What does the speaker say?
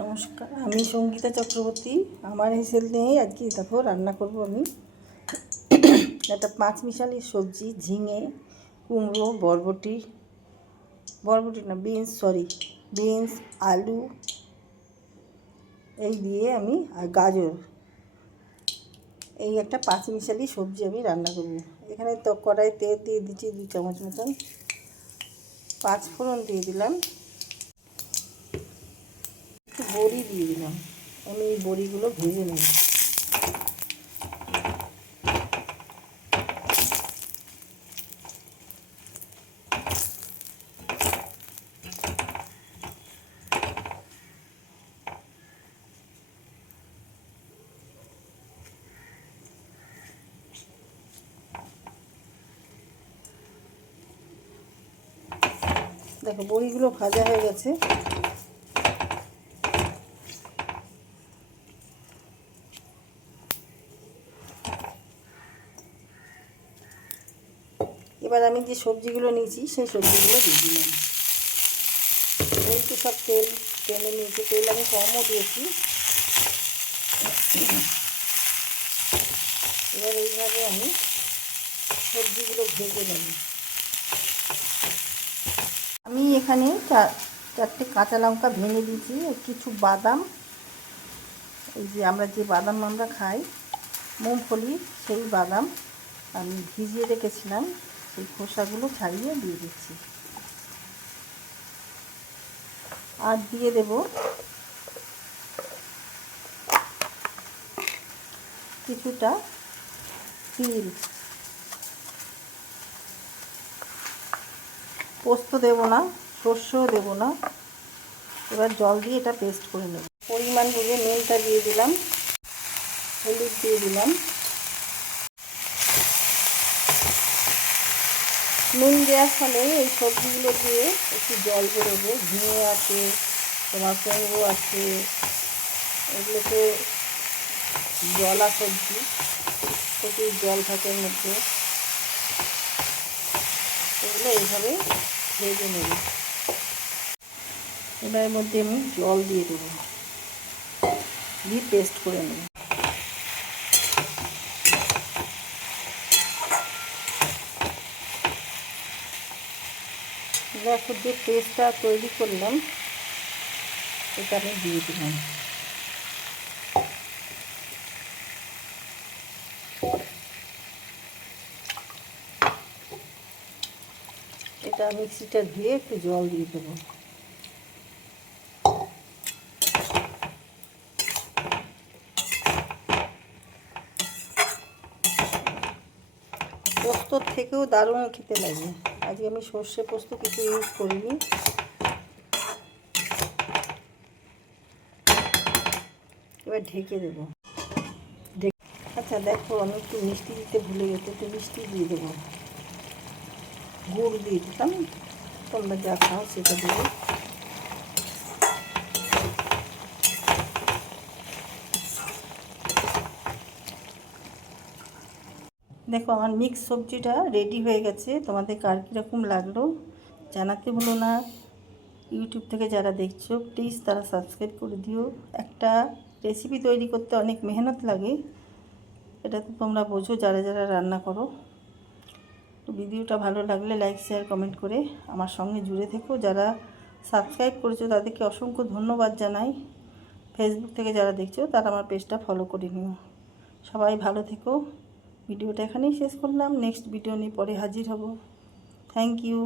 নমস্কার, আমি সঙ্গীতা চক্রবর্তী। আমার হেসেল নিয়ে আজকে দেখো রান্না করব আমি একটা পাঁচমিশালি সবজি, ঝিঙে, কুমড়ো, বরবটি না বিনস, আলু এই দিয়ে আমি আর গাজর, এই একটা পাঁচমিশালি সবজি আমি রান্না করব। এখানে তো কড়াই তেল দিয়ে দিচ্ছি 2 চামচ মতন, 5 ফোড়ন দিয়ে দিলাম, একটু বড়ি দিয়ে দিলাম। আমি এই বড়িগুলো ভেজে নেব। দেখো বড়িগুলো ভাজা হয়ে গেছে। এবার আমি যে সবজিগুলো নিয়েছি সেই সবজিগুলো দিয়ে দিলাম। বলতে সব তেল টেনে নিয়েছি, তেল আমি কমও দিয়েছি। এবার এইভাবে আমি সবজিগুলো ভেজে নেব। আমি এখানে চারটে কাঁচা লঙ্কা ভেঙে দিয়েছি, কিছু বাদাম, এই যে আমরা যে বাদাম আমরা খাই মুংফলি, সেই বাদাম আমি ভিজিয়ে রেখেছিলাম, সেই খোসাগুলো ছাড়িয়ে দিয়ে দিচ্ছি। আর দিয়ে দেব কিছুটা তিল। পোস্ত দেব না, সর্ষেও দেব না। এবার জল দিয়ে এটা পেস্ট করে নেব। পরিমাণ বুঝে নুনটা দিয়ে দিলাম, হলুদ দিয়ে দিলাম। নুন দেওয়ার ফলে এই সবজিগুলো দিয়ে একটু জল বেরোবে। ঝিঙে আছে, তোমার কুমড়ো আছে, এগুলোতে জলা সবজি, প্রচুর জল থাকে এর মধ্যে। এগুলো এইভাবে ভেজে নেব। এবার এর মধ্যে আমি জল দিয়ে দেবো, দিয়ে পেস্ট করে নেব। দেখো যে পেস্টটা তৈরি করলাম এটা আমি দিয়ে দিলাম। এটা মিক্সিটা ধুয়ে একটু জল দিয়ে দেবো। পোস্তর থেকেও দারুণ খেতে লাগে। আজকে আমি সর্ষে পোস্ত কিছু ইউজ করিনি। এবার ঢেকে দেবো। আচ্ছা দেখো, আমি একটু মিষ্টি দিতে ভুলে গেছি, একটু মিষ্টি দিয়ে দেবো। গুড় দিয়ে দিতাম, তোমরা যা খাও সেটা দেবো। দেখো আমার মিক্স সবজিটা রেডি হয়ে গেছে। তোমাদের কার কীরকম লাগলো জানাতে ভুলো না। ইউটিউব থেকে যারা দেখছো প্লিজ তারা সাবস্ক্রাইব করে দিও। একটা রেসিপি তৈরি করতে অনেক মেহনত লাগে, এটা তো তোমরা বোঝো যারা যারা রান্না করো। তো ভিডিওটা ভালো লাগলে লাইক শেয়ার কমেন্ট করে আমার সঙ্গে জুড়ে থেকো। যারা সাবস্ক্রাইব করেছো তাদেরকে অসংখ্য ধন্যবাদ জানাই। ফেসবুক থেকে যারা দেখছো তারা আমার পেজটা ফলো করে নিও। সবাই ভালো থেকো। ভিডিওটা এখানেই শেষ করলাম, নেক্সট ভিডিও নিয়ে পরে হাজির হব। Thank you.